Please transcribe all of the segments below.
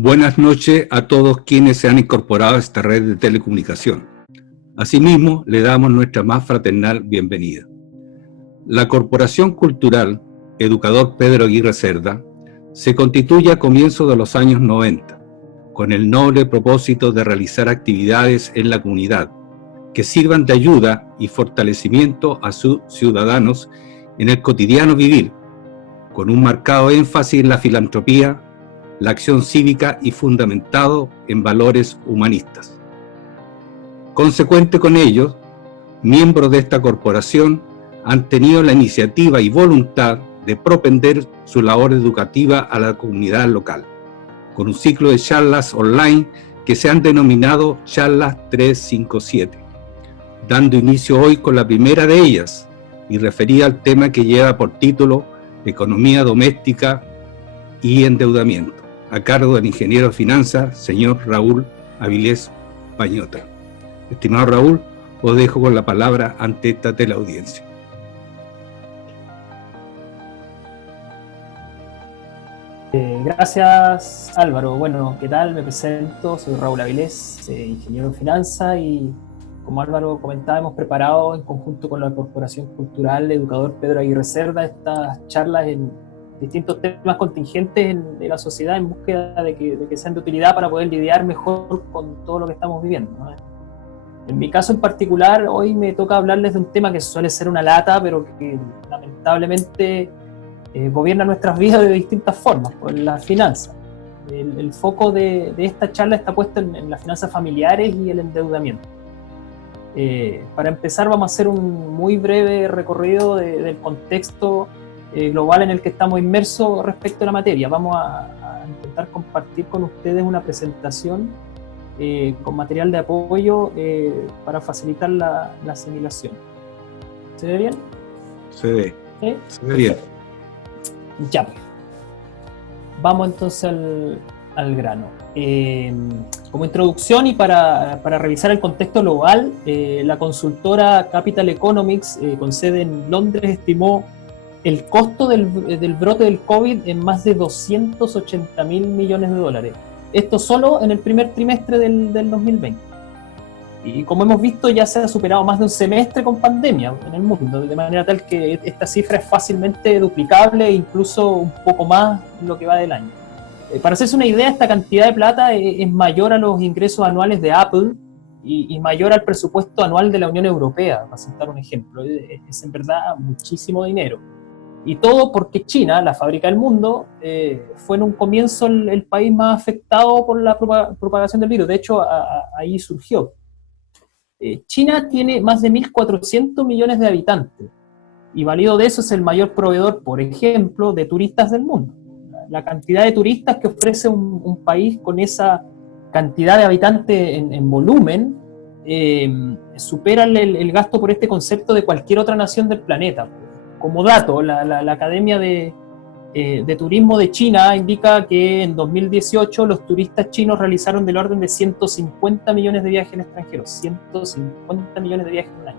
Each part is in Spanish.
Buenas noches a todos quienes se han incorporado a esta red de telecomunicación. Asimismo, le damos nuestra más fraternal bienvenida. La Corporación Cultural Educador Pedro Aguirre Cerda se constituye a comienzos de los años 90, con el noble propósito de realizar actividades en la comunidad que sirvan de ayuda y fortalecimiento a sus ciudadanos en el cotidiano vivir, con un marcado énfasis en la filantropía, la acción cívica y fundamentado en valores humanistas. Consecuente con ello, miembros de esta corporación han tenido la iniciativa y voluntad de propender su labor educativa a la comunidad local, con un ciclo de charlas online que se han denominado Charlas 357, dando inicio hoy con la primera de ellas y referida al tema que lleva por título Economía Doméstica y Endeudamiento, a cargo del ingeniero de finanzas, señor Raúl Avilés Pañota. Estimado Raúl, os dejo con la palabra ante esta teleaudiencia. Gracias, Álvaro. Bueno, ¿qué tal? Me presento, soy Raúl Avilés, ingeniero en finanzas, y como Álvaro comentaba, hemos preparado en conjunto con la Corporación Cultural Educador Pedro Aguirre Cerda estas charlas en distintos temas contingentes de la sociedad en búsqueda de que sean de utilidad para poder lidiar mejor con todo lo que estamos viviendo, ¿no? En mi caso en particular, hoy me toca hablarles de un tema que suele ser una lata, pero que lamentablemente gobierna nuestras vidas de distintas formas, por las finanzas. El foco de esta charla está puesto en las finanzas familiares y el endeudamiento. Para empezar, vamos a hacer un muy breve recorrido del contexto global en el que estamos inmersos respecto a la materia. Vamos a intentar compartir con ustedes una presentación con material de apoyo para facilitar la asimilación. ¿Se ve bien? Se ve. Se ve bien. Ya. Vamos entonces al grano. Como introducción y para revisar el contexto global, la consultora Capital Economics, con sede en Londres, estimó el costo del brote del COVID en más de 280.000 millones de dólares. Esto solo en el primer trimestre del 2020. Y como hemos visto, ya se ha superado más de un semestre con pandemia en el mundo, de manera tal que esta cifra es fácilmente duplicable e incluso un poco más lo que va del año. Para hacerse una idea, esta cantidad de plata es mayor a los ingresos anuales de Apple y mayor al presupuesto anual de la Unión Europea, para citar un ejemplo. Es en verdad muchísimo dinero. Y todo porque China, la fábrica del mundo, fue en un comienzo el país más afectado por la propagación del virus. De hecho, ahí surgió. China tiene más de 1.400 millones de habitantes y valido de eso es el mayor proveedor, por ejemplo, de turistas del mundo. La cantidad de turistas que ofrece un país con esa cantidad de habitantes en volumen supera el gasto por este concepto de cualquier otra nación del planeta. Como dato, la Academia de Turismo de China indica que en 2018 los turistas chinos realizaron del orden de 150 millones de viajes en extranjeros, 150 millones de viajes en un año.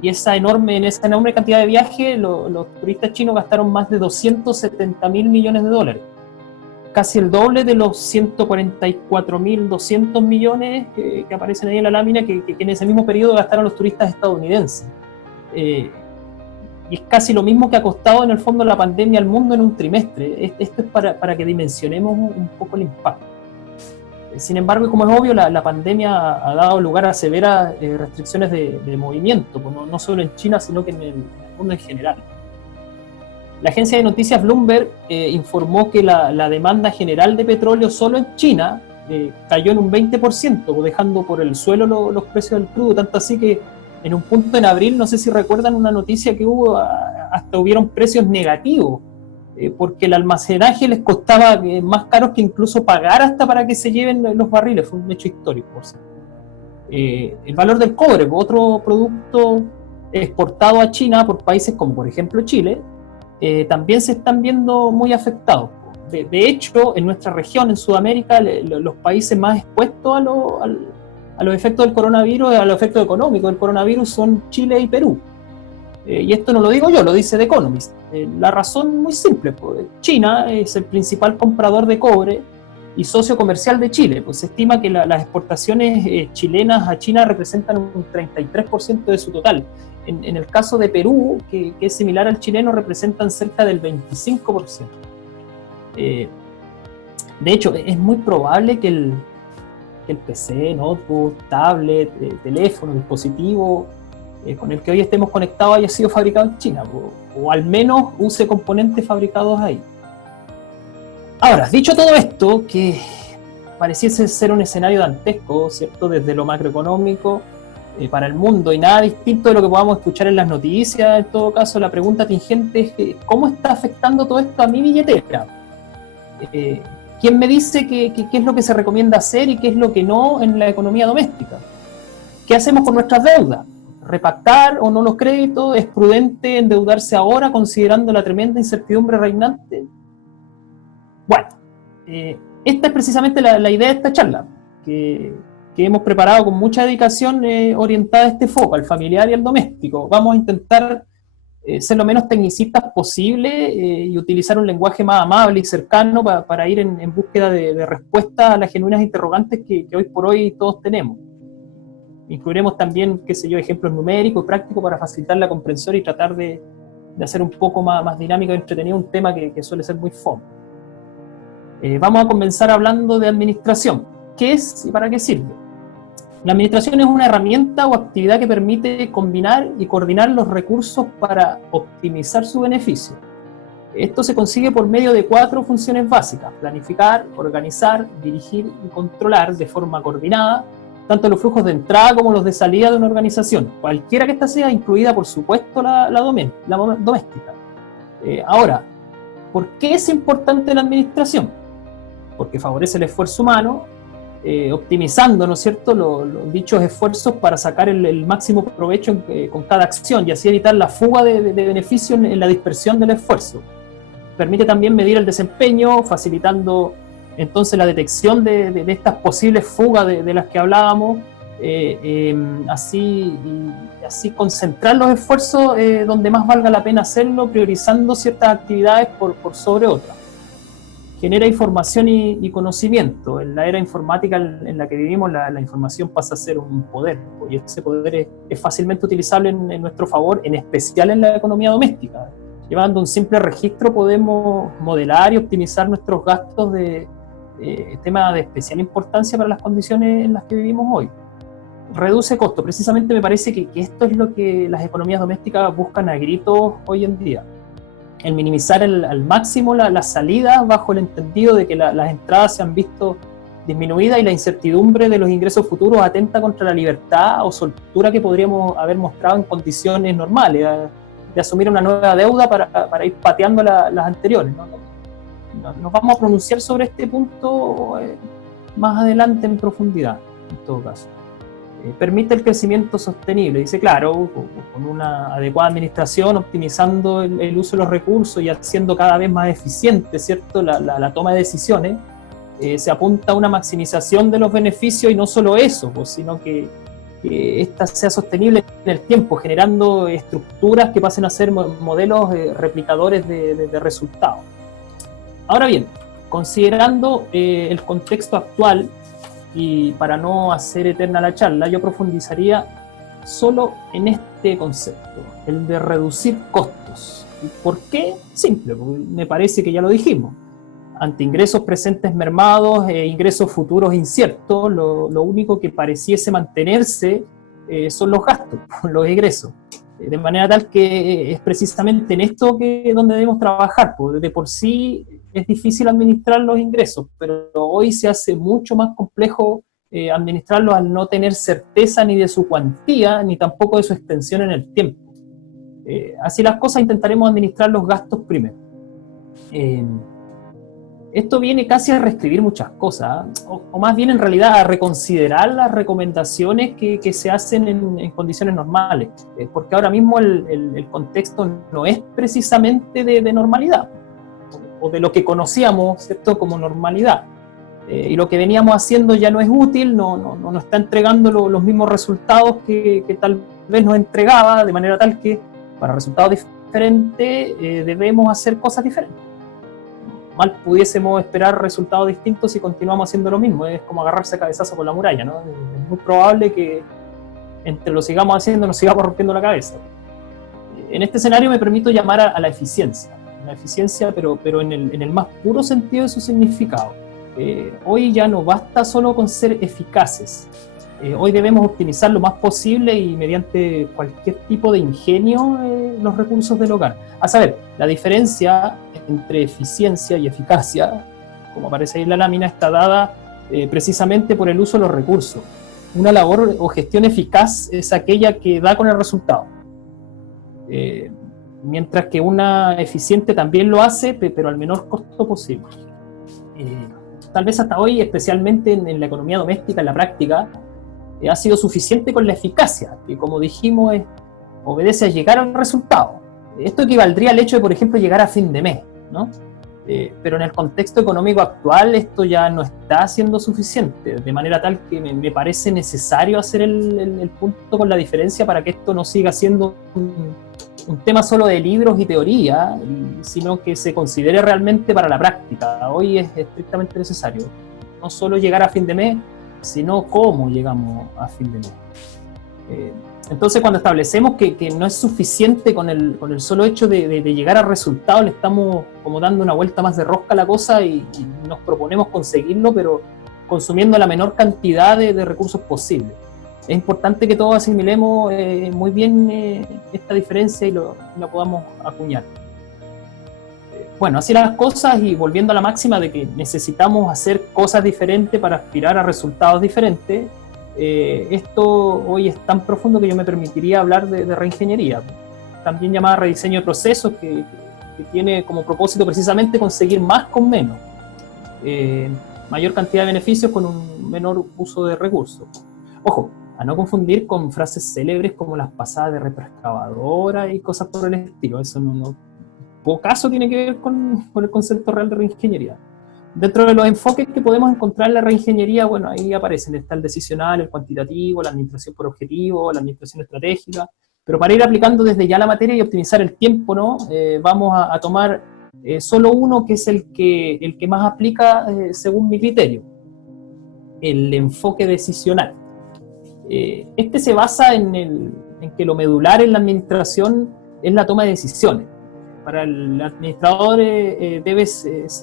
Y en esa enorme cantidad de viajes, los turistas chinos gastaron más de 270.000 millones de dólares, casi el doble de los 144.200 millones que aparecen ahí en la lámina que en ese mismo periodo gastaron los turistas estadounidenses. Y es casi lo mismo que ha costado en el fondo la pandemia al mundo en un trimestre. Esto es para que dimensionemos un poco el impacto. Sin embargo, como es obvio, la pandemia ha dado lugar a severas restricciones de movimiento, no solo en China, sino que en el mundo en general. La agencia de noticias Bloomberg informó que la demanda general de petróleo solo en China cayó en un 20%, dejando por el suelo los precios del crudo, tanto así que en un punto en abril, no sé si recuerdan una noticia que hubo, hasta hubieron precios negativos, porque el almacenaje les costaba más caro que incluso pagar hasta para que se lleven los barriles. Fue un hecho histórico, por cierto. El valor del cobre, otro producto exportado a China por países como por ejemplo Chile, también se están viendo muy afectados. De hecho, en nuestra región, en Sudamérica, los países más expuestos a los efectos del coronavirus, a los efectos económicos del coronavirus son Chile y Perú. Y esto no lo digo yo, lo dice The Economist. La razón muy simple, pues, China es el principal comprador de cobre y socio comercial de Chile. Pues se estima que las exportaciones chilenas a China representan un 33% de su total. En el caso de Perú, que es similar al chileno, representan cerca del 25%. De hecho, es muy probable que el PC, notebook, tablet, teléfono, dispositivo con el que hoy estemos conectados haya sido fabricado en China, o al menos use componentes fabricados ahí. Ahora, dicho todo esto, que pareciese ser un escenario dantesco, ¿cierto?, desde lo macroeconómico para el mundo, y nada distinto de lo que podamos escuchar en las noticias, en todo caso, la pregunta tingente es ¿cómo está afectando todo esto a mi billetera? ¿Quién me dice qué es lo que se recomienda hacer y qué es lo que no en la economía doméstica? ¿Qué hacemos con nuestras deudas? ¿Repactar o no los créditos? ¿Es prudente endeudarse ahora considerando la tremenda incertidumbre reinante? Bueno, esta es precisamente la idea de esta charla, que hemos preparado con mucha dedicación orientada a este foco, al familiar y al doméstico. Vamos a intentar ser lo menos tecnicistas posible y utilizar un lenguaje más amable y cercano para ir en búsqueda de respuestas a las genuinas interrogantes que hoy por hoy todos tenemos. Incluiremos también, qué sé yo, ejemplos numéricos y prácticos para facilitar la comprensión y tratar de hacer un poco más dinámico y entretenido un tema que suele ser muy fome. Vamos a comenzar hablando de administración. ¿Qué es y para qué sirve? La administración es una herramienta o actividad que permite combinar y coordinar los recursos para optimizar su beneficio. Esto se consigue por medio de 4 funciones básicas: planificar, organizar, dirigir y controlar de forma coordinada tanto los flujos de entrada como los de salida de una organización, cualquiera que ésta sea, incluida por supuesto la doméstica. Ahora, ¿por qué es importante la administración? Porque favorece el esfuerzo humano, optimizando, ¿no es cierto?, los dichos esfuerzos para sacar el máximo provecho con cada acción y así evitar la fuga de beneficios en la dispersión del esfuerzo. Permite también medir el desempeño, facilitando entonces la detección de estas posibles fugas de las que hablábamos, así concentrar los esfuerzos donde más valga la pena hacerlo, priorizando ciertas actividades por sobre otras. Genera información y conocimiento. En la era informática en la que vivimos, la información pasa a ser un poder, y ese poder es fácilmente utilizable en nuestro favor, en especial en la economía doméstica. Llevando un simple registro podemos modelar y optimizar nuestros gastos de tema de especial importancia para las condiciones en las que vivimos hoy. Reduce costos. Precisamente me parece que esto es lo que las economías domésticas buscan a gritos hoy en día. El minimizar al máximo las salidas bajo el entendido de que las entradas se han visto disminuidas y la incertidumbre de los ingresos futuros atenta contra la libertad o soltura que podríamos haber mostrado en condiciones normales, de asumir una nueva deuda para ir pateando las anteriores, ¿no? Nos vamos a pronunciar sobre este punto más adelante en profundidad, en todo caso. Permite el crecimiento sostenible, dice, claro, con una adecuada administración, optimizando el uso de los recursos y haciendo cada vez más eficiente, ¿cierto?, la toma de decisiones, se apunta a una maximización de los beneficios, y no solo eso, pues, sino que esta sea sostenible en el tiempo, generando estructuras que pasen a ser modelos replicadores de resultados. Ahora bien, considerando el contexto actual, y para no hacer eterna la charla, yo profundizaría solo en este concepto, el de reducir costos. ¿Por qué? Simple, porque me parece que ya lo dijimos. Ante ingresos presentes mermados e ingresos futuros inciertos, lo único que pareciese mantenerse son los gastos, los ingresos. De manera tal que es precisamente en esto donde debemos trabajar, porque de por sí es difícil administrar los ingresos, pero hoy se hace mucho más complejo administrarlos al no tener certeza ni de su cuantía, ni tampoco de su extensión en el tiempo. Así las cosas, intentaremos administrar los gastos primero. Esto viene casi a reescribir muchas cosas, o más bien en realidad a reconsiderar las recomendaciones que se hacen en condiciones normales, porque ahora mismo el contexto no es precisamente de normalidad, o de lo que conocíamos, ¿cierto?, como normalidad, y lo que veníamos haciendo ya no es útil, no está entregando los mismos resultados que tal vez nos entregaba, de manera tal que para resultados diferentes debemos hacer cosas diferentes. Mal pudiésemos esperar resultados distintos si continuamos haciendo lo mismo. Es como agarrarse a cabezazo con la muralla, ¿no? Es muy probable que entre lo sigamos haciendo nos sigamos rompiendo la cabeza. En este escenario me permito llamar a la eficiencia. La eficiencia, pero en el más puro sentido de su significado. Hoy ya no basta solo con ser eficaces. Hoy debemos optimizar lo más posible y mediante cualquier tipo de ingenio los recursos del hogar. A saber, la diferencia entre eficiencia y eficacia, como aparece ahí en la lámina, está dada precisamente por el uso de los recursos. Una labor o gestión eficaz es aquella que da con el resultado. Mientras que una eficiente también lo hace, pero al menor costo posible. Tal vez hasta hoy, especialmente en la economía doméstica, en la práctica, ha sido suficiente con la eficacia, que como dijimos obedece a llegar al resultado. Esto equivaldría al hecho de, por ejemplo, llegar a fin de mes, ¿no? Pero en el contexto económico actual esto ya no está siendo suficiente, de manera tal que me parece necesario hacer el punto con la diferencia para que esto no siga siendo un tema solo de libros y teoría, sino que se considere realmente para la práctica. Hoy es estrictamente necesario no solo llegar a fin de mes, sino cómo llegamos a fin de mes. Entonces, cuando establecemos que no es suficiente con el solo hecho de llegar al resultado, le estamos como dando una vuelta más de rosca a la cosa y nos proponemos conseguirlo, pero consumiendo la menor cantidad de recursos posible. Es importante que todos asimilemos muy bien esta diferencia y la podamos acuñar. Bueno, así las cosas, y volviendo a la máxima de que necesitamos hacer cosas diferentes para aspirar a resultados diferentes, esto hoy es tan profundo que yo me permitiría hablar de reingeniería, también llamada rediseño de procesos, que tiene como propósito precisamente conseguir más con menos, mayor cantidad de beneficios con un menor uso de recursos. Ojo, a no confundir con frases célebres como las pasadas de retroexcavadora y cosas por el estilo. Eso no poco caso tiene que ver con el concepto real de reingeniería. Dentro de los enfoques que podemos encontrar en la reingeniería, bueno, ahí aparecen, está el decisional, el cuantitativo, la administración por objetivo, la administración estratégica, pero para ir aplicando desde ya la materia y optimizar el tiempo, ¿no? Vamos a tomar solo uno, que es el que más aplica según mi criterio, el enfoque decisional. Este se basa en que lo medular en la administración es la toma de decisiones. Para el administrador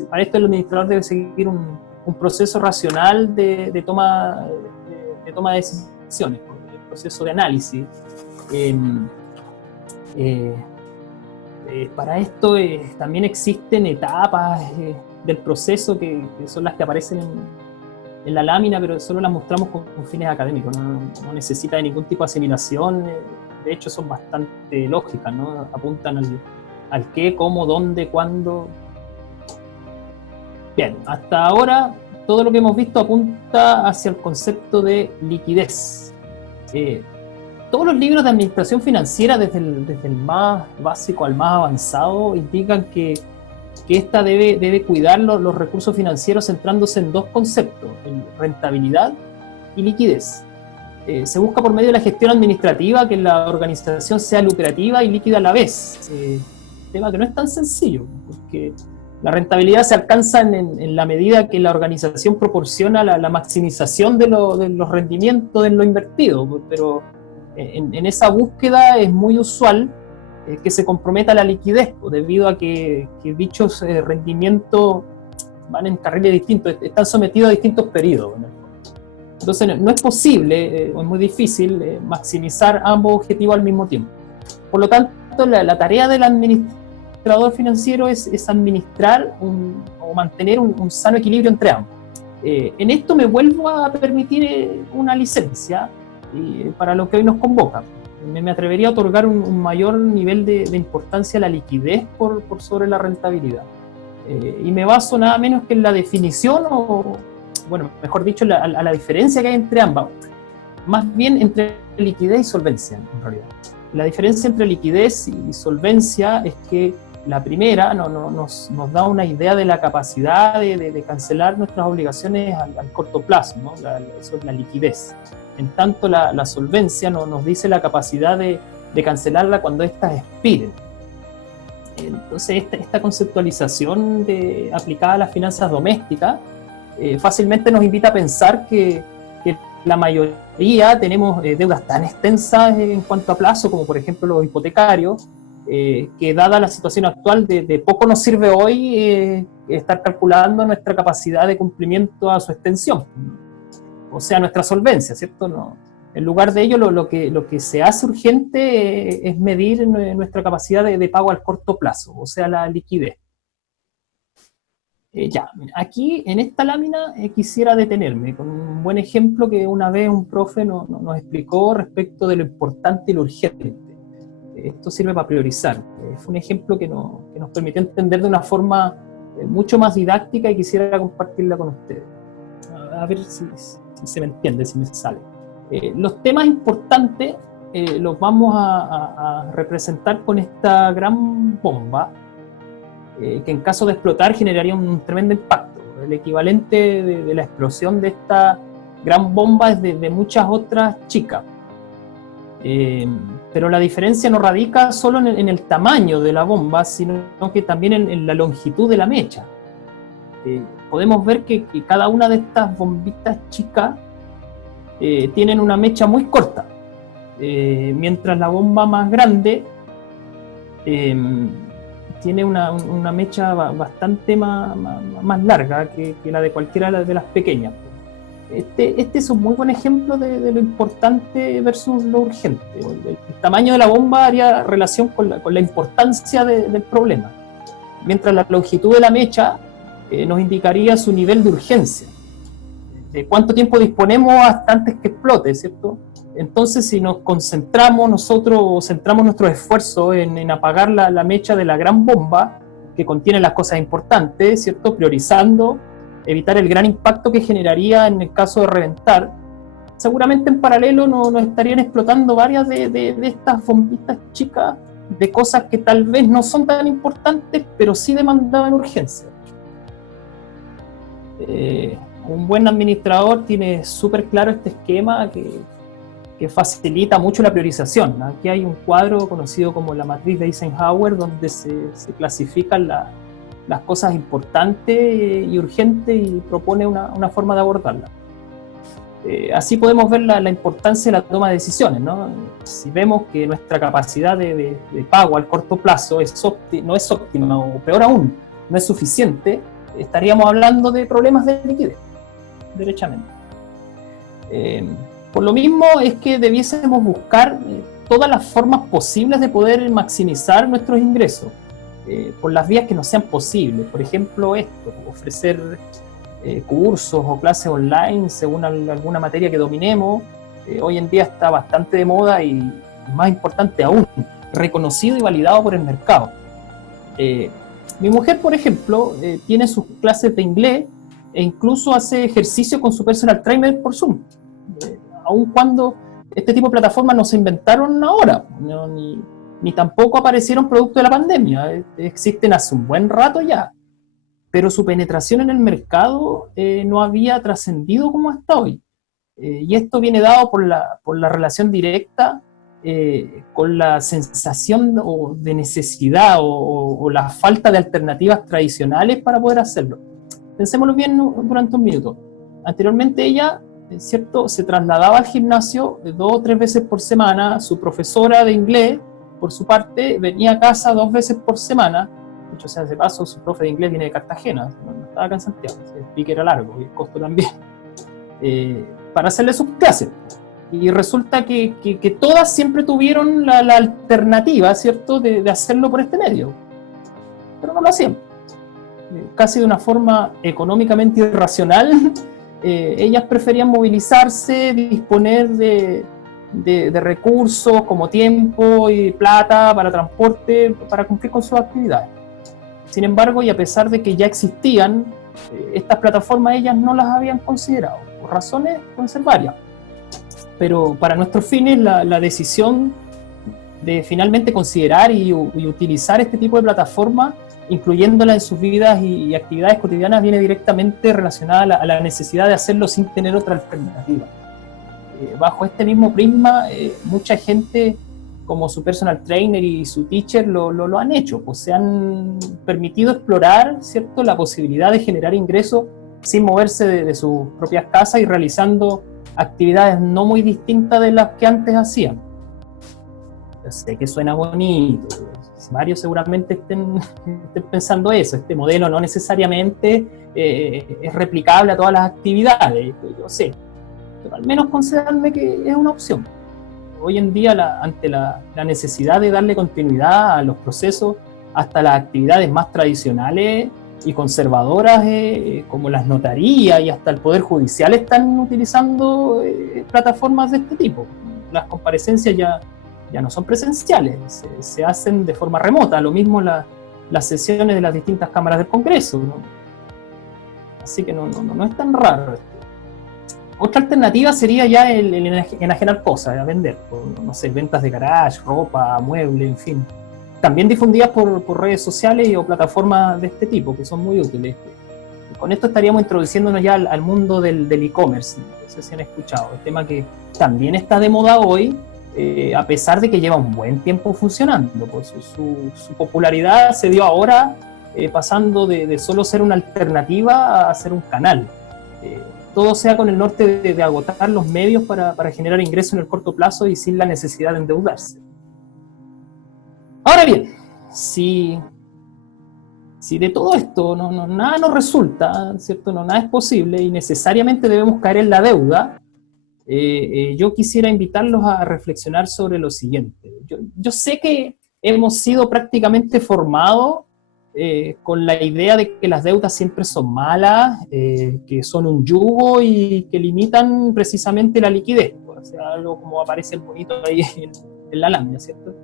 para esto el administrador debe seguir un proceso racional de toma de decisiones, el proceso de análisis. Para esto también existen etapas del proceso que son las que aparecen en la lámina, pero solo las mostramos con fines académicos, no necesita de ningún tipo de asimilación. De hecho son bastante lógicas, ¿no? Apuntan al qué, cómo, dónde, cuándo. Bien, hasta ahora todo lo que hemos visto apunta hacia el concepto de liquidez. Todos los libros de administración financiera, desde el más básico al más avanzado, indican que ésta debe cuidar los recursos financieros centrándose en dos conceptos, en rentabilidad y liquidez. Se busca por medio de la gestión administrativa que la organización sea lucrativa y líquida a la vez. Tema que no es tan sencillo, porque la rentabilidad se alcanza en la medida que la organización proporciona la maximización de los rendimientos en lo invertido, pero en esa búsqueda es muy usual que se comprometa la liquidez, debido a que dichos rendimientos van en carriles distintos, están sometidos a distintos periodos. Entonces no es posible, o es muy difícil, maximizar ambos objetivos al mismo tiempo. Por lo tanto, la tarea del administrador financiero es administrar o mantener un sano equilibrio entre ambos. En esto me vuelvo a permitir una licencia para lo que hoy nos convoca. Me atrevería a otorgar un mayor nivel de importancia a la liquidez por sobre la rentabilidad. Y me baso nada menos que en la definición, bueno, mejor dicho, a la diferencia que hay entre ambas. Más bien entre liquidez y solvencia, en realidad. La diferencia entre liquidez y solvencia es que la primera nos da una idea de la capacidad de cancelar nuestras obligaciones al corto plazo, ¿no? Eso es la liquidez. En tanto, la solvencia nos dice la capacidad de de cancelarla cuando éstas expiren. Entonces esta conceptualización aplicada a las finanzas domésticas fácilmente nos invita a pensar que la mayoría tenemos deudas tan extensas en cuanto a plazo, como por ejemplo los hipotecarios, que dada la situación actual de poco nos sirve hoy estar calculando nuestra capacidad de cumplimiento a su extensión, o sea, nuestra solvencia, ¿cierto? No, en lugar de ello, lo que se hace urgente es medir nuestra capacidad de pago al corto plazo, o sea, la liquidez. Aquí en esta lámina quisiera detenerme con un buen ejemplo que una vez un profe nos explicó respecto de lo importante y lo urgente. Esto sirve para priorizar. Fue un ejemplo que nos permitió entender de una forma mucho más didáctica y quisiera compartirla con ustedes. A ver si se me entiende, si me sale. Los temas importantes los vamos a representar con esta gran bomba que en caso de explotar generaría un tremendo impacto. El equivalente de la explosión de esta gran bomba es de muchas otras chicas. Pero la diferencia no radica solo en el tamaño de la bomba, sino que también en la longitud de la mecha. Podemos ver que cada una de estas bombitas chicas tienen una mecha muy corta, mientras la bomba más grande tiene una mecha bastante más larga que la de cualquiera de las pequeñas. Este es un muy buen ejemplo de lo importante versus lo urgente. El tamaño de la bomba haría relación con la importancia del problema, mientras la longitud de la mecha nos indicaría su nivel de urgencia, de cuánto tiempo disponemos hasta antes que explote, ¿cierto? Entonces, si nos concentramos nosotros o centramos nuestros esfuerzos en apagar la mecha de la gran bomba, que contiene las cosas importantes, ¿cierto? Priorizando, evitar el gran impacto que generaría en el caso de reventar, seguramente en paralelo nos estarían explotando varias de estas bombitas chicas de cosas que tal vez no son tan importantes, pero sí demandaban urgencia. Un buen administrador tiene súper claro este esquema que facilita mucho la priorización. Aquí hay un cuadro conocido como la matriz de Eisenhower, donde se clasifican las cosas importantes y urgentes y propone una forma de abordarla. Así podemos ver la importancia de la toma de decisiones, ¿no? Si vemos que nuestra capacidad de pago al corto plazo no es óptima, o peor aún, no es suficiente, estaríamos hablando de problemas de liquidez, derechamente. Por lo mismo es que debiésemos buscar todas las formas posibles de poder maximizar nuestros ingresos por las vías que nos sean posibles. Por ejemplo, ofrecer cursos o clases online según alguna materia que dominemos. Hoy en día está bastante de moda y, más importante aún, reconocido y validado por el mercado. Mi mujer, por ejemplo, tiene sus clases de inglés e incluso hace ejercicio con su personal trainer por Zoom. Aun cuando este tipo de plataformas no se inventaron ahora, ni tampoco aparecieron producto de la pandemia, existen hace un buen rato ya, pero su penetración en el mercado no había trascendido como hasta hoy. Y esto viene dado por la relación directa con la sensación de necesidad o la falta de alternativas tradicionales para poder hacerlo. Pensémoslo bien durante un minuto. Anteriormente ella, ¿cierto?, se trasladaba al gimnasio 2 o 3 veces por semana. Su profesora de inglés, por su parte, venía a casa 2 veces por semana. De hecho, sea de paso, su profe de inglés viene de Cartagena, no estaba acá en Santiago, el pique era largo y el costo también, para hacerle sus clases. Y resulta que todas siempre tuvieron la alternativa, ¿cierto?, de hacerlo por este medio, pero no lo hacían. Casi de una forma económicamente irracional, ellas preferían movilizarse, disponer de recursos como tiempo y plata para transporte para cumplir con sus actividades. Sin embargo, y a pesar de que ya existían, estas plataformas ellas no las habían considerado, por razones pueden ser varias. Pero para nuestros fines, la decisión de finalmente considerar y utilizar este tipo de plataformas, incluyéndola en sus vidas y actividades cotidianas, viene directamente relacionada a la necesidad de hacerlo sin tener otra alternativa. Bajo este mismo prisma, mucha gente como su personal trainer y su teacher lo han hecho, pues se han permitido explorar, ¿cierto?, la posibilidad de generar ingresos sin moverse de sus propias casas y realizando actividades no muy distintas de las que antes hacían. Yo sé que suena bonito, varios seguramente estén pensando eso, este modelo no necesariamente es replicable a todas las actividades, yo sé, pero al menos concédanme que es una opción. Hoy en día, ante la necesidad de darle continuidad a los procesos, hasta las actividades más tradicionales y conservadoras, como las notarías y hasta el Poder Judicial, están utilizando plataformas de este tipo. Las comparecencias ya no son presenciales, se hacen de forma remota, lo mismo las sesiones de las distintas cámaras del Congreso, ¿no? Así que no es tan raro esto. Otra alternativa sería ya el enajenar cosas, a vender, no sé, ventas de garage, ropa, muebles, en fin. También difundidas por redes sociales o plataformas de este tipo, que son muy útiles. Con esto estaríamos introduciéndonos ya al mundo del e-commerce, no sé si han escuchado, el tema que también está de moda hoy, a pesar de que lleva un buen tiempo funcionando, pues su popularidad se dio ahora, pasando de solo ser una alternativa a ser un canal. Todo sea con el norte de agotar los medios para generar ingresos en el corto plazo y sin la necesidad de endeudarse. Ahora bien, si de todo esto nada nos resulta, ¿cierto? Nada es posible y necesariamente debemos caer en la deuda, yo quisiera invitarlos a reflexionar sobre lo siguiente. Yo sé que hemos sido prácticamente formados con la idea de que las deudas siempre son malas, que son un yugo y que limitan precisamente la liquidez, o sea, algo como aparece el bonito ahí en la lámina, ¿cierto?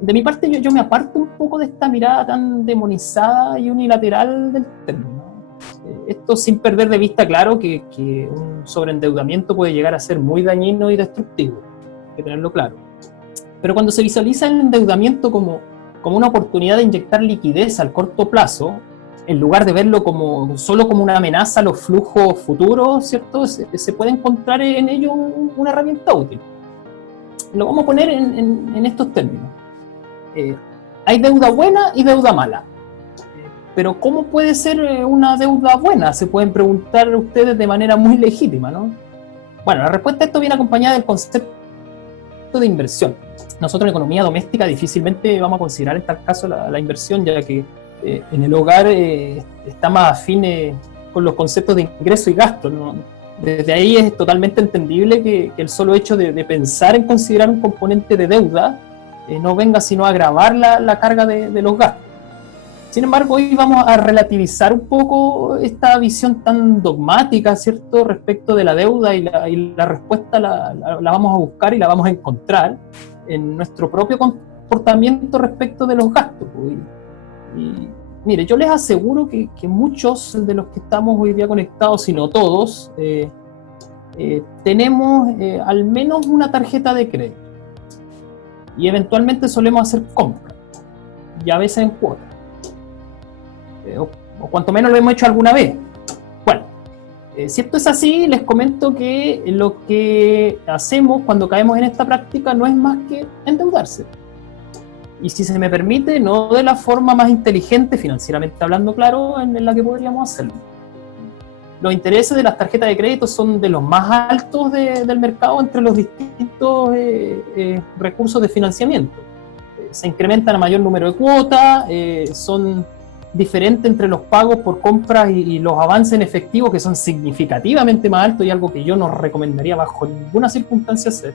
De mi parte, yo me aparto un poco de esta mirada tan demonizada y unilateral del término. Esto sin perder de vista, claro, que un sobreendeudamiento puede llegar a ser muy dañino y destructivo, hay que tenerlo claro. Pero cuando se visualiza el endeudamiento como una oportunidad de inyectar liquidez al corto plazo, en lugar de verlo solo como una amenaza a los flujos futuros, ¿cierto?, se puede encontrar en ello una herramienta útil. Lo vamos a poner en estos términos. Hay deuda buena y deuda mala. Pero ¿cómo puede ser una deuda buena? Se pueden preguntar ustedes de manera muy legítima, ¿no? Bueno, la respuesta a esto viene acompañada del concepto de inversión. Nosotros en economía doméstica difícilmente vamos a considerar en tal caso la inversión, ya que en el hogar está más afín con los conceptos de ingreso y gasto, ¿no? Desde ahí es totalmente entendible que el solo hecho de pensar en considerar un componente de deuda no venga sino a agravar la carga de los gastos. Sin embargo, hoy vamos a relativizar un poco esta visión tan dogmática, ¿cierto?, respecto de la deuda, y la respuesta la vamos a buscar y la vamos a encontrar en nuestro propio comportamiento respecto de los gastos. Y mire, yo les aseguro que muchos de los que estamos hoy día conectados, si no todos, tenemos al menos una tarjeta de crédito. Y eventualmente solemos hacer compras, y a veces en cuotas. O cuanto menos lo hemos hecho alguna vez. Bueno, si esto es así, les comento que lo que hacemos cuando caemos en esta práctica no es más que endeudarse. Y si se me permite, no de la forma más inteligente, financieramente hablando, claro, en la que podríamos hacerlo. Los intereses de las tarjetas de crédito son de los más altos del mercado entre los distintos recursos de financiamiento. Se incrementan a mayor número de cuotas, son diferentes entre los pagos por compras y los avances en efectivo, que son significativamente más altos, y algo que yo no recomendaría bajo ninguna circunstancia hacer.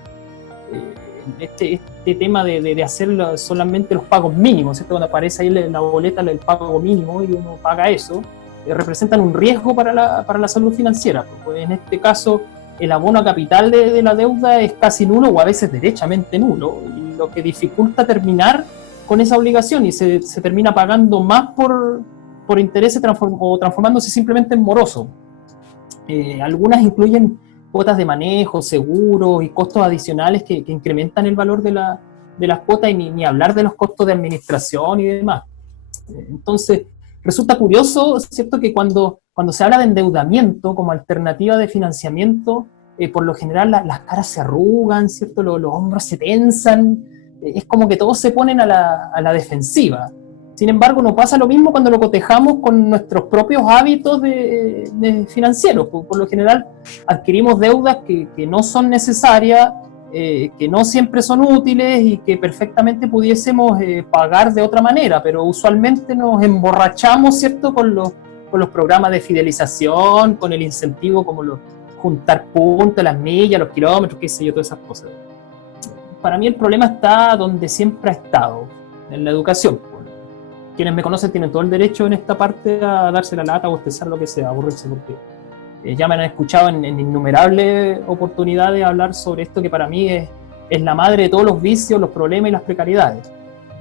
Este tema de hacer solamente los pagos mínimos, ¿cierto? Cuando aparece ahí en la boleta el pago mínimo y uno paga eso, representan un riesgo para la salud financiera, porque en este caso el abono a capital de la deuda es casi nulo, o a veces derechamente nulo, y lo que dificulta terminar con esa obligación, y se termina pagando más por intereses o transformándose simplemente en moroso. Algunas incluyen cuotas de manejo, seguros y costos adicionales que incrementan el valor de las cuotas, y ni hablar de los costos de administración y demás. Entonces, resulta curioso, ¿cierto?, que cuando se habla de endeudamiento como alternativa de financiamiento, por lo general las caras se arrugan, ¿cierto?, los hombros se tensan, es como que todos se ponen a la defensiva. Sin embargo, no pasa lo mismo cuando lo cotejamos con nuestros propios hábitos de financieros. Por lo general, adquirimos deudas que no son necesarias, que no siempre son útiles y que perfectamente pudiésemos pagar de otra manera, pero usualmente nos emborrachamos, ¿cierto?, con los programas de fidelización, con el incentivo como juntar puntos, las millas, los kilómetros, qué sé yo, todas esas cosas. Para mí el problema está donde siempre ha estado, en la educación. Quienes me conocen tienen todo el derecho en esta parte a darse la lata o bostezar, lo que sea, aburrirse, porque ya me han escuchado en innumerables oportunidades hablar sobre esto que para mí es la madre de todos los vicios, los problemas y las precariedades.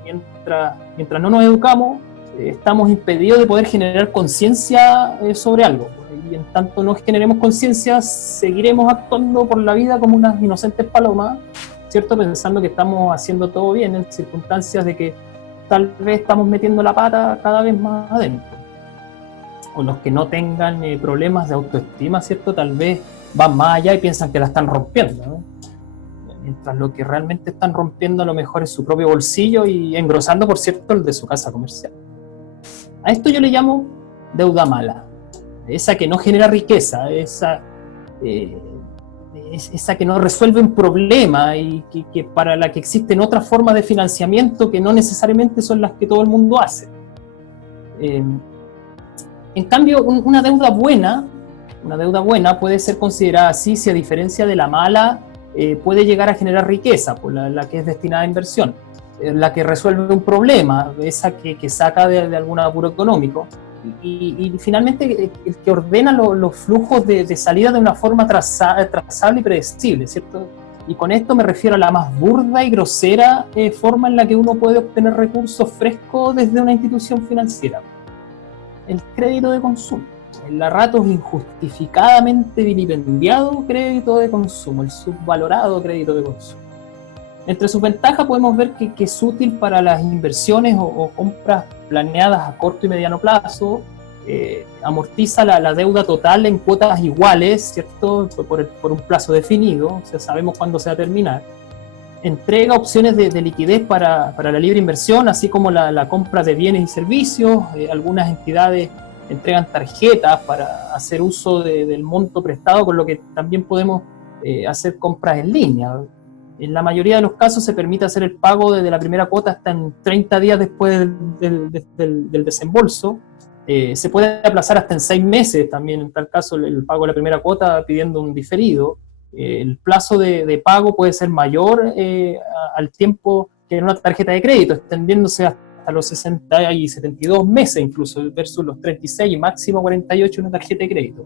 Mientras no nos educamos, estamos impedidos de poder generar conciencia sobre algo. Y en tanto no generemos conciencia, seguiremos actuando por la vida como unas inocentes palomas, ¿cierto?, pensando que estamos haciendo todo bien en circunstancias de que tal vez estamos metiendo la pata cada vez más adentro. O los que no tengan problemas de autoestima, ¿cierto?, tal vez van más allá y piensan que la están rompiendo, ¿no? Mientras lo que realmente están rompiendo a lo mejor es su propio bolsillo y engrosando, por cierto, el de su casa comercial. A esto yo le llamo deuda mala, esa que no genera riqueza, esa que no resuelve un problema y que para la que existen otras formas de financiamiento que no necesariamente son las que todo el mundo hace. En cambio, una deuda buena puede ser considerada así si, a diferencia de la mala, puede llegar a generar riqueza, pues la que es destinada a inversión, la que resuelve un problema, esa que saca de algún apuro económico. Y finalmente el que ordena los flujos de salida de una forma trazable y predecible, ¿cierto? Y con esto me refiero a la más burda y grosera forma en la que uno puede obtener recursos frescos desde una institución financiera. El crédito de consumo, el a ratos injustificadamente vilipendiado crédito de consumo, el subvalorado crédito de consumo. Entre sus ventajas podemos ver que es útil para las inversiones o compras planeadas a corto y mediano plazo, amortiza la deuda total en cuotas iguales, ¿cierto?, por un plazo definido, o sea, sabemos cuándo se va a terminar. Entrega opciones de liquidez para la libre inversión, así como la compra de bienes y servicios. Algunas entidades entregan tarjetas para hacer uso del monto prestado, con lo que también podemos hacer compras en línea. En la mayoría de los casos se permite hacer el pago desde la primera cuota hasta en 30 días después del desembolso. Se puede aplazar hasta en 6 meses también, en tal caso, el pago de la primera cuota pidiendo un diferido. El plazo de pago puede ser mayor al tiempo que en una tarjeta de crédito, extendiéndose hasta los 60 y 72 meses incluso, versus los 36 y máximo 48 en una tarjeta de crédito.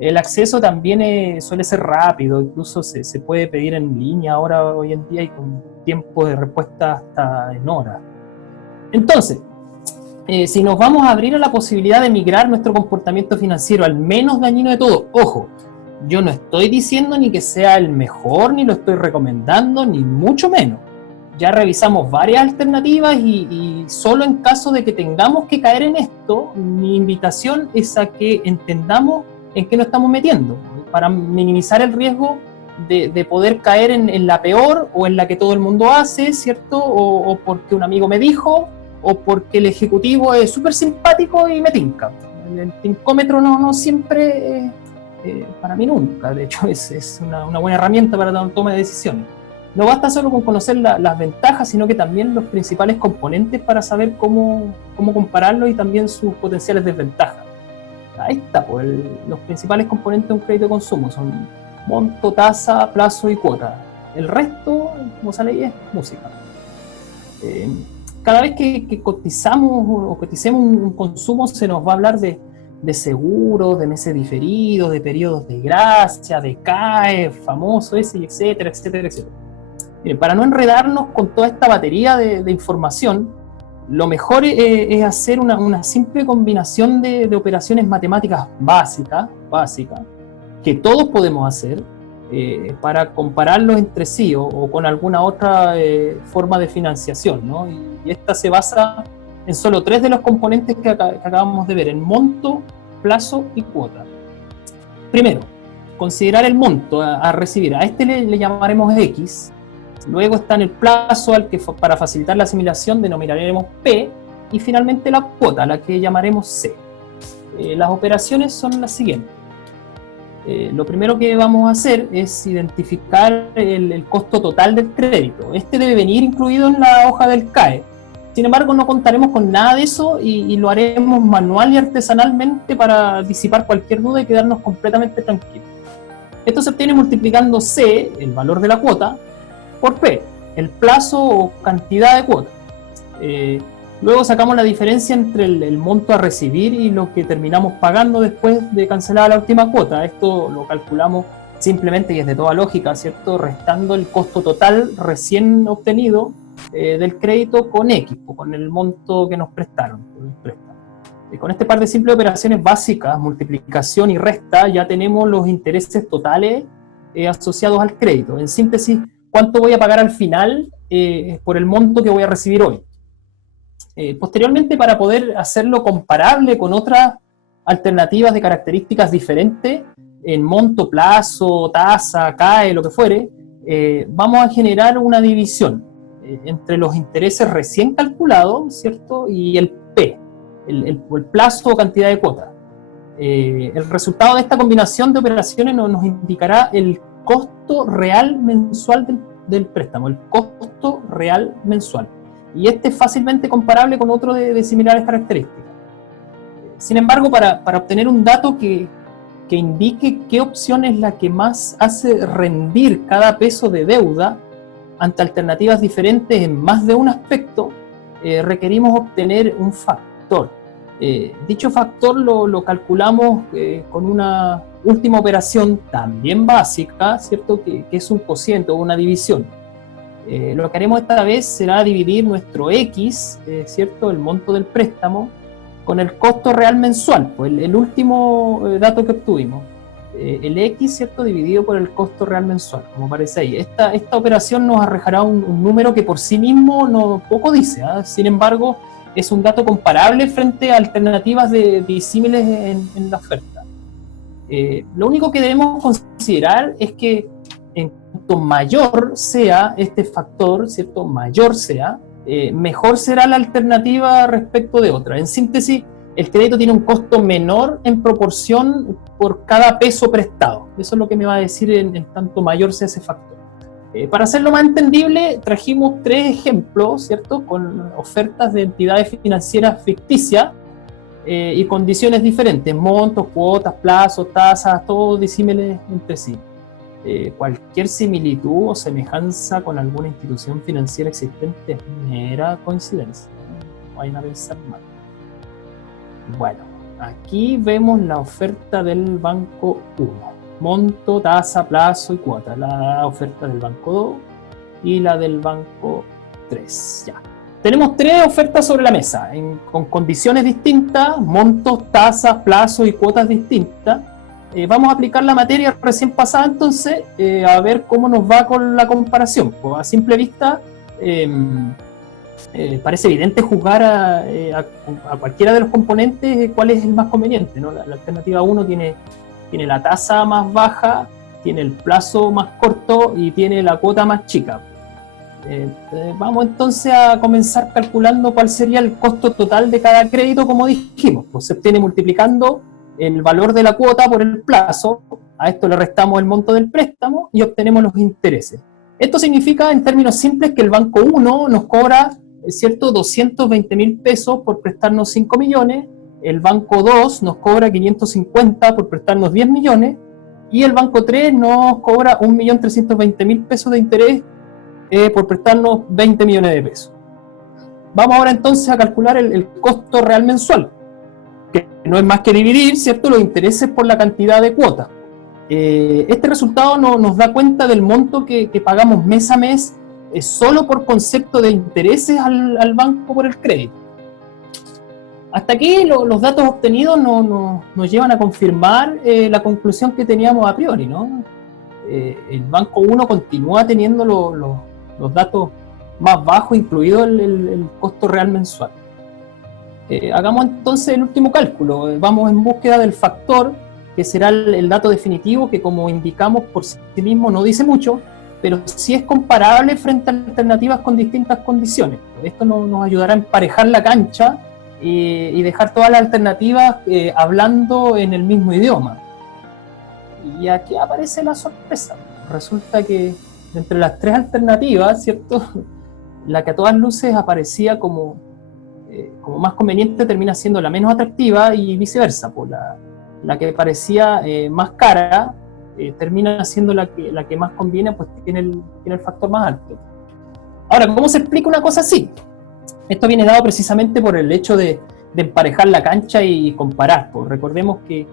El acceso también suele ser rápido, incluso se puede pedir en línea hoy en día y con tiempo de respuesta hasta en horas. Entonces, si nos vamos a abrir a la posibilidad de migrar nuestro comportamiento financiero al menos dañino de todo, ojo, yo no estoy diciendo ni que sea el mejor, ni lo estoy recomendando, ni mucho menos. Ya revisamos varias alternativas y solo en caso de que tengamos que caer en esto, mi invitación es a que entendamos en qué nos estamos metiendo, para minimizar el riesgo de poder caer en la peor o en la que todo el mundo hace, ¿cierto? O porque un amigo me dijo, o porque el ejecutivo es súper simpático y me tinca. El tincómetro no siempre, para mí nunca, de hecho es una buena herramienta para la toma de decisiones. No basta solo con conocer las ventajas, sino que también los principales componentes para saber cómo compararlos y también sus potenciales desventajas. Ahí está, pues los principales componentes de un crédito de consumo son monto, tasa, plazo y cuota. El resto, como sale ahí, es música. Cada vez que cotizamos o coticemos un consumo, se nos va a hablar de seguros, de meses diferidos, de periodos de gracia, de CAE, famoso ese, etcétera, etcétera, etcétera. Miren, para no enredarnos con toda esta batería de información, lo mejor es hacer una simple combinación de operaciones matemáticas básicas, que todos podemos hacer, para compararlos entre sí o con alguna otra forma de financiación, ¿no? Y esta se basa en solo 3 de los componentes que acabamos de ver, en monto, plazo y cuota. Primero, considerar el monto a recibir. A este le llamaremos X. Luego está en el plazo al que para facilitar la asimilación denominaremos P, y finalmente la cuota, la que llamaremos C. Las operaciones son las siguientes. Lo primero que vamos a hacer es identificar el costo total del crédito. Este debe venir incluido en la hoja del CAE. Sin embargo, no contaremos con nada de eso y lo haremos manual y artesanalmente para disipar cualquier duda y quedarnos completamente tranquilos. Esto se obtiene multiplicando C, el valor de la cuota, por P, el plazo o cantidad de cuota. Luego sacamos la diferencia entre el monto a recibir y lo que terminamos pagando después de cancelar la última cuota. Esto lo calculamos simplemente y es de toda lógica, ¿cierto? Restando el costo total recién obtenido del crédito con X, con el monto que nos prestaron. Con este par de simples operaciones básicas, multiplicación y resta, ya tenemos los intereses totales asociados al crédito. En síntesis, ¿cuánto voy a pagar al final por el monto que voy a recibir hoy? Posteriormente, para poder hacerlo comparable con otras alternativas de características diferentes, en monto, plazo, tasa, CAE, lo que fuere, vamos a generar una división entre los intereses recién calculados, ¿cierto? Y el P, el plazo o cantidad de cuota. El resultado de esta combinación de operaciones nos indicará el costo real mensual del préstamo, el costo real mensual. Y este es fácilmente comparable con otro de similares características. Sin embargo, para obtener un dato que indique qué opción es la que más hace rendir cada peso de deuda ante alternativas diferentes en más de un aspecto, requerimos obtener un factor. Dicho factor lo calculamos con una última operación también básica, ¿cierto? Que es un cociente o una división. Lo que haremos esta vez será dividir nuestro X, ¿cierto? El monto del préstamo, con el costo real mensual, pues el último dato que obtuvimos. El X, ¿cierto? Dividido por el costo real mensual, como aparece ahí. Esta operación nos arrojará un número que por sí mismo poco dice, ¿eh? Sin embargo, es un dato comparable frente a alternativas disímiles en la oferta. Lo único que debemos considerar es que en cuanto mayor sea este factor, ¿cierto? Mayor sea, mejor será la alternativa respecto de otra. En síntesis, el crédito tiene un costo menor en proporción por cada peso prestado. Eso es lo que me va a decir en tanto mayor sea ese factor. Para hacerlo más entendible, trajimos 3 ejemplos, ¿cierto? Con ofertas de entidades financieras ficticias y condiciones diferentes, montos, cuotas, plazos, tasas, todos disímiles entre sí. Cualquier similitud o semejanza con alguna institución financiera existente es mera coincidencia. No vayan a pensar mal. Bueno, aquí vemos la oferta del Banco 1. Monto, tasa, plazo y cuota. La oferta del Banco 2 y la del Banco 3. Ya. Tenemos 3 ofertas sobre la mesa, con condiciones distintas, montos, tasas, plazos y cuotas distintas. Vamos a aplicar la materia recién pasada entonces, a ver cómo nos va con la comparación. Pues a simple vista, parece evidente juzgar a cualquiera de los componentes cuál es el más conveniente, ¿no? La alternativa 1 tiene la tasa más baja, tiene el plazo más corto y tiene la cuota más chica. Vamos entonces a comenzar calculando cuál sería el costo total de cada crédito, como dijimos. Pues se obtiene multiplicando el valor de la cuota por el plazo, a esto le restamos el monto del préstamo y obtenemos los intereses. Esto significa, en términos simples, que el Banco 1 nos cobra, ¿cierto?, 220.000 pesos por prestarnos 5 millones, el Banco 2 nos cobra 550 por prestarnos 10 millones, y el Banco 3 nos cobra 1.320.000 pesos de interés por prestarnos 20 millones de pesos. Vamos ahora entonces a calcular el costo real mensual, que no es más que dividir, ¿cierto?, los intereses por la cantidad de cuotas. Este resultado nos da cuenta del monto que pagamos mes a mes solo por concepto de intereses al banco por el crédito. Hasta aquí los datos obtenidos nos llevan a confirmar la conclusión que teníamos a priori, ¿no? El Banco 1 continúa teniendo los datos más bajos, incluido el costo real mensual. Hagamos entonces el último cálculo. Vamos en búsqueda del factor, que será el dato definitivo, que como indicamos por sí mismo no dice mucho, pero sí es comparable frente a alternativas con distintas condiciones. Esto nos ayudará a emparejar la cancha y dejar todas las alternativas hablando en el mismo idioma. Y aquí aparece la sorpresa. Resulta que entre las tres alternativas, ¿cierto?, la que a todas luces aparecía como más conveniente termina siendo la menos atractiva y viceversa. Pues la que parecía más cara termina siendo la que más conviene, pues tiene el factor más alto. Ahora, ¿cómo se explica una cosa así? Esto viene dado precisamente por el hecho de emparejar la cancha y comparar. Pues recordemos que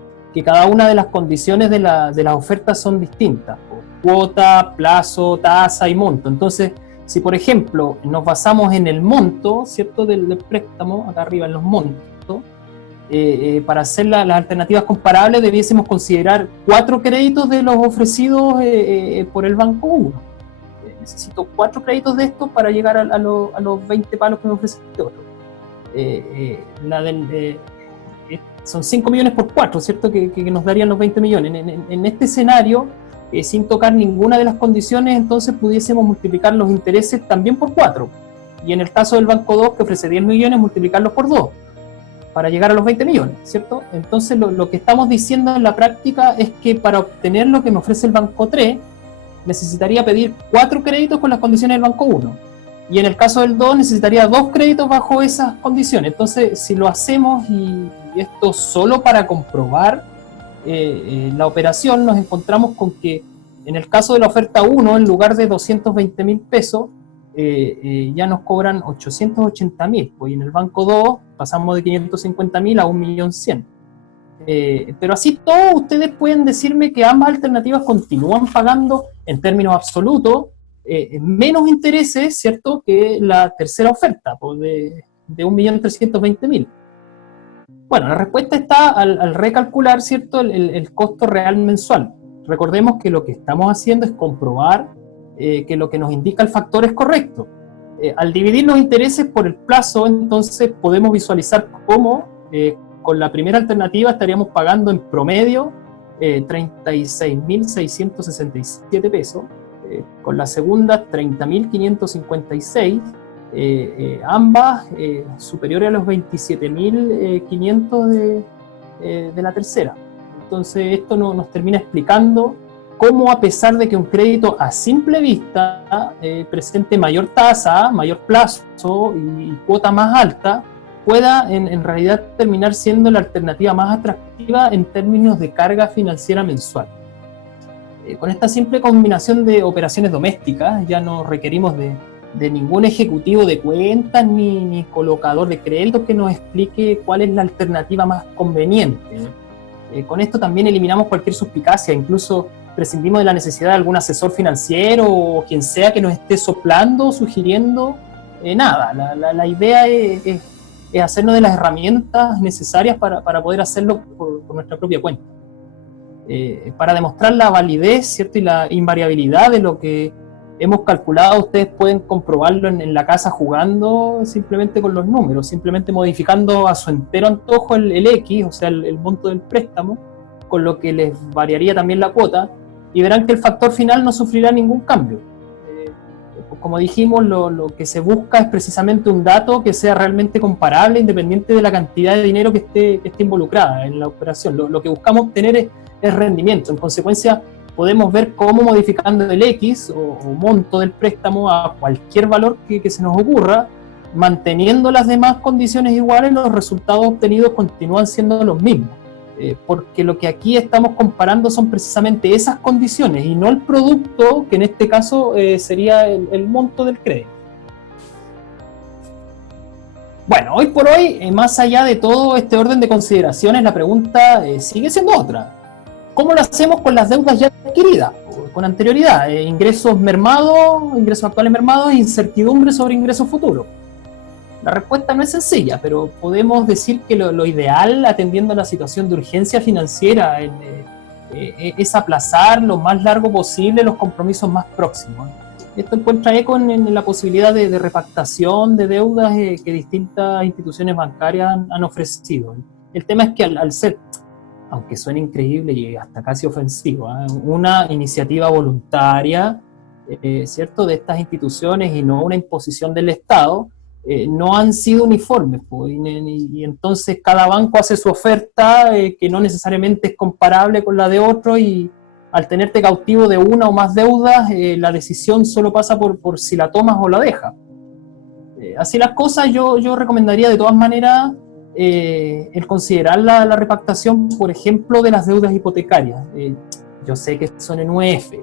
cada una de las condiciones de las ofertas son distintas. Pues, cuota, plazo, tasa y monto. Entonces, si por ejemplo nos basamos en el monto, ¿cierto?, del préstamo, acá arriba en los montos, para hacer las alternativas comparables debiésemos considerar 4 créditos de los ofrecidos por el Banco 1. Necesito 4 créditos de estos para llegar a los 20 palos que me ofrece este otro. Son 5 millones por 4, ¿cierto?, que nos darían los 20 millones. En este escenario, sin tocar ninguna de las condiciones, entonces pudiésemos multiplicar los intereses también por 4. Y en el caso del Banco 2, que ofrece 10 millones, multiplicarlos por 2, para llegar a los 20 millones, ¿cierto? Entonces lo que estamos diciendo en la práctica es que para obtener lo que me ofrece el Banco 3, necesitaría pedir 4 créditos con las condiciones del Banco 1. Y en el caso del 2, necesitaría 2 créditos bajo esas condiciones. Entonces, si lo hacemos, y esto solo para comprobar la operación, nos encontramos con que en el caso de la oferta 1, en lugar de 220.000 pesos, ya nos cobran 880.000, pues, y en el Banco 2 pasamos de 550.000 a 1.100.000. Pero así todo, ustedes pueden decirme que ambas alternativas continúan pagando en términos absolutos menos intereses, ¿cierto?, que la tercera oferta, pues, de 1.320.000. Bueno, la respuesta está al recalcular, ¿cierto?, el costo real mensual. Recordemos que lo que estamos haciendo es comprobar que lo que nos indica el factor es correcto. Al dividir los intereses por el plazo, entonces podemos visualizar cómo con la primera alternativa estaríamos pagando en promedio 36.667 pesos, con la segunda 30.556, ambas superiores a los 27.500 de la tercera. Entonces esto nos termina explicando cómo, a pesar de que un crédito a simple vista presente mayor tasa, mayor plazo y cuota más alta, pueda en realidad terminar siendo la alternativa más atractiva en términos de carga financiera mensual. Con esta simple combinación de operaciones domésticas ya no requerimos de ningún ejecutivo de cuentas ni colocador de créditos que nos explique cuál es la alternativa más conveniente. Con esto también eliminamos cualquier suspicacia, incluso prescindimos de la necesidad de algún asesor financiero o quien sea que nos esté soplando, sugiriendo nada. La idea es hacernos de las herramientas necesarias para poder hacerlo por nuestra propia cuenta. Para demostrar la validez, ¿cierto?, y la invariabilidad de lo que hemos calculado, ustedes pueden comprobarlo en la casa jugando simplemente con los números, simplemente modificando a su entero antojo el X, o sea, el monto del préstamo, con lo que les variaría también la cuota, y verán que el factor final no sufrirá ningún cambio. Como dijimos, lo que se busca es precisamente un dato que sea realmente comparable, independiente de la cantidad de dinero que esté involucrada en la operación. Lo que buscamos obtener es rendimiento. En consecuencia, podemos ver cómo, modificando el X o monto del préstamo a cualquier valor que se nos ocurra, manteniendo las demás condiciones iguales, los resultados obtenidos continúan siendo los mismos. Porque lo que aquí estamos comparando son precisamente esas condiciones y no el producto, que en este caso sería el monto del crédito. Bueno, hoy por hoy, más allá de todo este orden de consideraciones, la pregunta sigue siendo otra. ¿Cómo lo hacemos con las deudas ya adquiridas con anterioridad? Ingresos mermados, ingresos actuales mermados e incertidumbre sobre ingresos futuros. La respuesta no es sencilla, pero podemos decir que lo ideal, atendiendo a la situación de urgencia financiera, es aplazar lo más largo posible los compromisos más próximos. Esto encuentra eco en la posibilidad de repactación de deudas que distintas instituciones bancarias han ofrecido. El tema es que al ser, aunque suene increíble y hasta casi ofensivo, una iniciativa voluntaria, ¿cierto?, de estas instituciones y no una imposición del Estado, no han sido uniformes, pues, y entonces cada banco hace su oferta que no necesariamente es comparable con la de otro, y al tenerte cautivo de una o más deudas, la decisión solo pasa por si la tomas o la dejas. Así las cosas, yo recomendaría de todas maneras el considerar la repactación, por ejemplo, de las deudas hipotecarias. Yo sé que son en UF,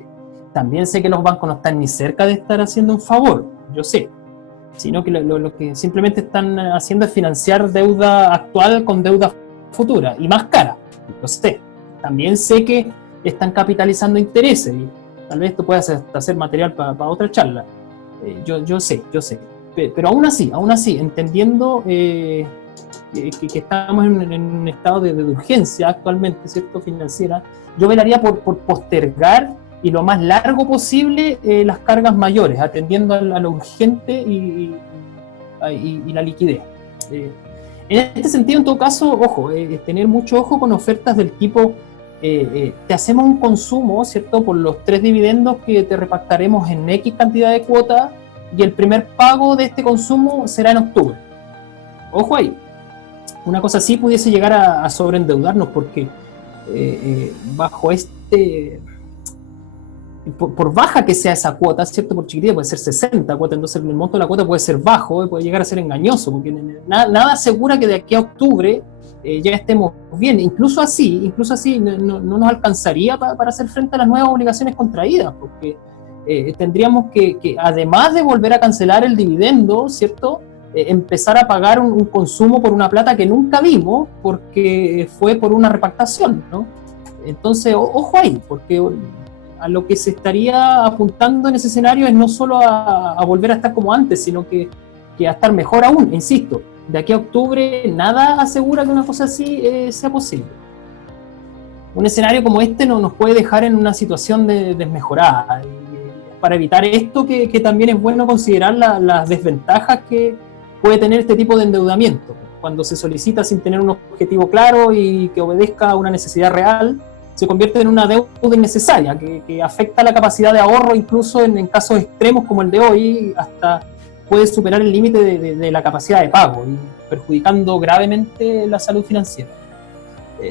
también sé que los bancos no están ni cerca de estar haciendo un favor, yo sé, sino que lo que simplemente están haciendo es financiar deuda actual con deuda futura, y más cara, lo sé. También sé que están capitalizando intereses, y tal vez esto pueda ser material para otra charla. Yo sé. Pero aún así, entendiendo que estamos en un estado de urgencia actualmente, ¿cierto?, financiera, yo velaría por postergar y lo más largo posible las cargas mayores, atendiendo a lo urgente y la liquidez. En este sentido, en todo caso, ojo, tener mucho ojo con ofertas del tipo te hacemos un consumo, ¿cierto?, por los 3 dividendos que te repactaremos en X cantidad de cuotas, y el primer pago de este consumo será en octubre. Ojo ahí, una cosa así pudiese llegar a sobreendeudarnos, porque bajo por baja que sea esa cuota, ¿cierto?, por chiquitita, puede ser 60 cuotas, entonces el monto de la cuota puede ser bajo, puede llegar a ser engañoso, porque nada asegura que de aquí a octubre ya estemos bien. Incluso así no nos alcanzaría para hacer frente a las nuevas obligaciones contraídas, porque tendríamos que, además de volver a cancelar el dividendo, ¿cierto?, empezar a pagar un consumo por una plata que nunca vimos, porque fue por una repactación, ¿no? Entonces, ojo ahí, porque a lo que se estaría apuntando en ese escenario es no solo a volver a estar como antes, sino que a estar mejor aún. Insisto, de aquí a octubre nada asegura que una cosa así sea posible. Un escenario como este no nos puede dejar en una situación desmejorada. Para evitar esto, que también es bueno considerar las desventajas que puede tener este tipo de endeudamiento. Cuando se solicita sin tener un objetivo claro y que obedezca a una necesidad real, se convierte en una deuda innecesaria que afecta la capacidad de ahorro, incluso en casos extremos como el de hoy, hasta puede superar el límite de la capacidad de pago, y perjudicando gravemente la salud financiera.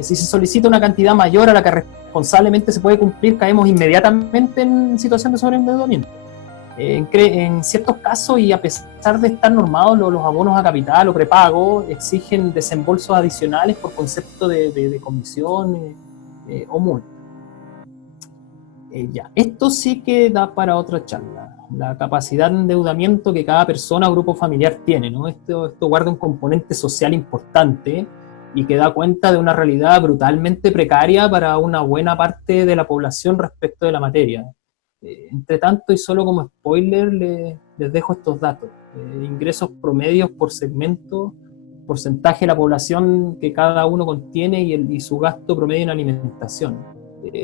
Si se solicita una cantidad mayor a la que responsablemente se puede cumplir, caemos inmediatamente en situación de sobreendeudamiento. En ciertos casos, y a pesar de estar normados los abonos a capital o prepago, exigen desembolsos adicionales por concepto de comisión o multa. Esto sí que da para otra charla. La capacidad de endeudamiento que cada persona o grupo familiar tiene, ¿no? Esto guarda un componente social importante y que da cuenta de una realidad brutalmente precaria para una buena parte de la población respecto de la materia. Entre tanto, y solo como spoiler, les dejo estos datos. Ingresos promedios por segmento, porcentaje de la población que cada uno contiene y su gasto promedio en alimentación.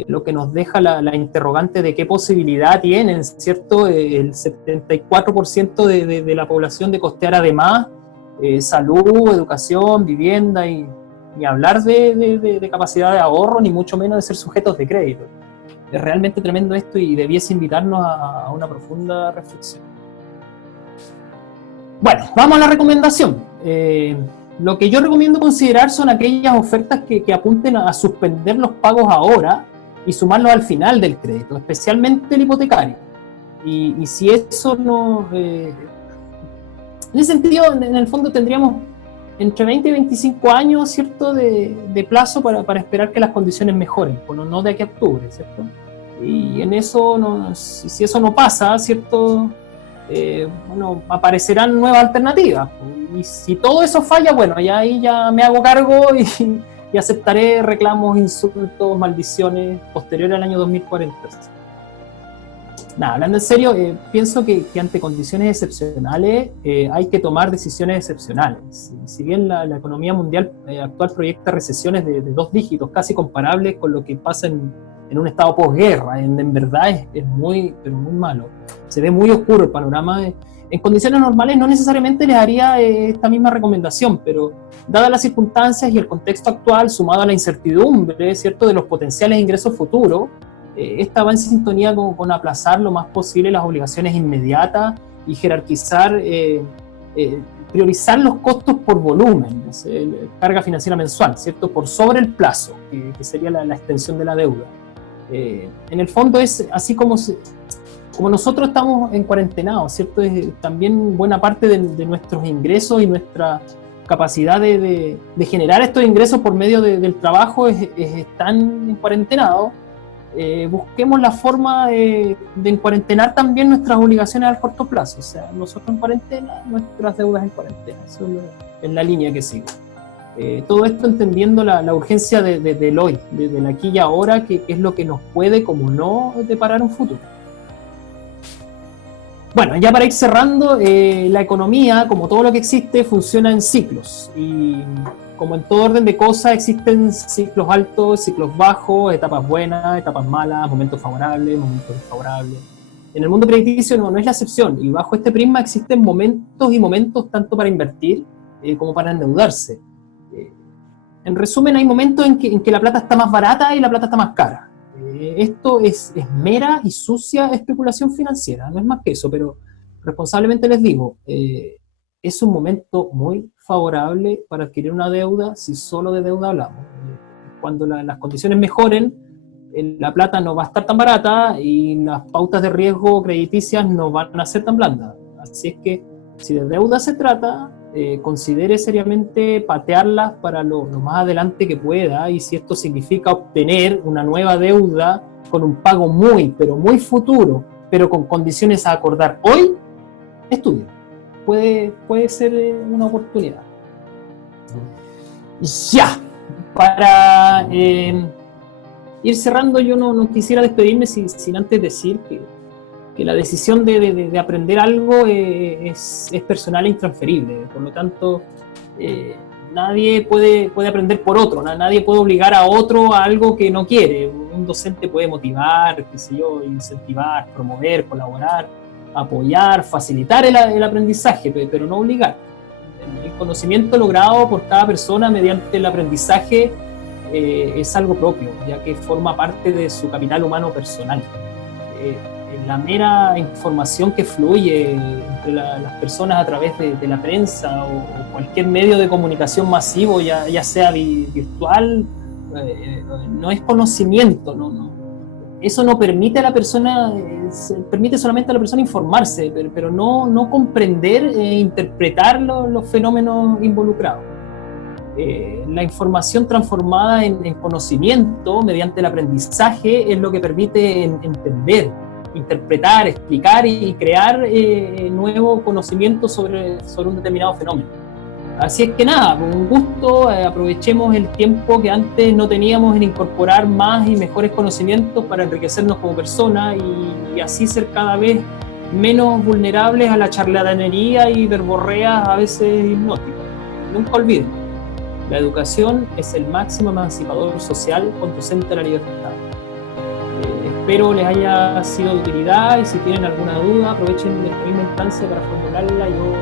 Lo que nos deja la interrogante de qué posibilidad tienen, ¿cierto?, el 74% de la población de costear además salud, educación, vivienda, y ni hablar de capacidad de ahorro, ni mucho menos de ser sujetos de crédito. Es realmente tremendo esto y debiese invitarnos a una profunda reflexión. Bueno, vamos a la recomendación. Lo que yo recomiendo considerar son aquellas ofertas que apunten a suspender los pagos ahora y sumarlos al final del crédito, especialmente el hipotecario. Y si eso no... en ese sentido, en el fondo tendríamos entre 20 y 25 años, ¿cierto?, de plazo para esperar que las condiciones mejoren, bueno, no de aquí a octubre, ¿cierto? Y en eso, si eso no pasa, ¿cierto?, aparecerán nuevas alternativas. Y si todo eso falla, bueno, ahí ya me hago cargo y aceptaré reclamos, insultos, maldiciones posteriores al año 2040. Hablando en serio, pienso que ante condiciones excepcionales hay que tomar decisiones excepcionales. Si bien la economía mundial actual proyecta recesiones de 2 dígitos, casi comparables con lo que pasa en un estado posguerra, en verdad es muy, pero muy malo. Se ve muy oscuro el panorama. En condiciones normales no necesariamente les haría esta misma recomendación, pero dadas las circunstancias y el contexto actual, sumado a la incertidumbre, ¿cierto?, de los potenciales ingresos futuros, esta va en sintonía con aplazar lo más posible las obligaciones inmediatas y jerarquizar, priorizar los costos por volumen, carga financiera mensual, ¿cierto? Por sobre el plazo, que sería la extensión de la deuda. En el fondo es así como nosotros estamos en cuarentenados, ¿cierto? También buena parte de nuestros ingresos y nuestra capacidad de generar estos ingresos por medio del trabajo están en cuarentenados. Busquemos la forma de encuarentenar también nuestras obligaciones al corto plazo. O sea, nosotros en cuarentena, nuestras deudas en cuarentena. Eso es la línea que sigo. Todo esto entendiendo la urgencia del hoy, del aquí y ahora, que es lo que nos puede, como no, deparar un futuro. Bueno, ya para ir cerrando, la economía, como todo lo que existe, funciona en ciclos. Y como en todo orden de cosas, existen ciclos altos, ciclos bajos, etapas buenas, etapas malas, momentos favorables, momentos desfavorables. En el mundo crediticio no es la excepción, y bajo este prisma existen momentos y momentos tanto para invertir como para endeudarse. En resumen, hay momentos en que la plata está más barata y la plata está más cara. Esto es mera y sucia especulación financiera, no es más que eso, pero responsablemente les digo, es un momento muy favorable para adquirir una deuda si solo de deuda hablamos. Cuando las condiciones mejoren, la plata no va a estar tan barata y las pautas de riesgo crediticias no van a ser tan blandas. Así es que si de deuda se trata, considere seriamente patearlas para lo más adelante que pueda, y si esto significa obtener una nueva deuda con un pago pero muy futuro, pero con condiciones a acordar hoy, estudie. Puede ser una oportunidad. Ya, para ir cerrando, yo no quisiera despedirme sin antes decir que la decisión de aprender algo es personal e intransferible. Por lo tanto, nadie puede aprender por otro, nadie puede obligar a otro a algo que no quiere. Un docente puede motivar, incentivar, promover, colaborar, apoyar, facilitar el aprendizaje, pero no obligar. El conocimiento logrado por cada persona mediante el aprendizaje es algo propio, ya que forma parte de su capital humano personal. La mera información que fluye entre las personas a través de la prensa o cualquier medio de comunicación masivo, ya sea virtual, no es conocimiento, eso no permite a la persona, permite solamente a la persona informarse, pero no comprender e interpretar los fenómenos involucrados. La información transformada en conocimiento mediante el aprendizaje es lo que permite entender, interpretar, explicar y crear nuevo conocimiento sobre un determinado fenómeno. Así es que nada, con un gusto, aprovechemos el tiempo que antes no teníamos en incorporar más y mejores conocimientos para enriquecernos como personas y así ser cada vez menos vulnerables a la charlatanería y verborreas a veces hipnóticas. Nunca olviden, la educación es el máximo emancipador social conducente a la libertad. Espero les haya sido de utilidad y si tienen alguna duda aprovechen esta misma instancia para formularla. Yo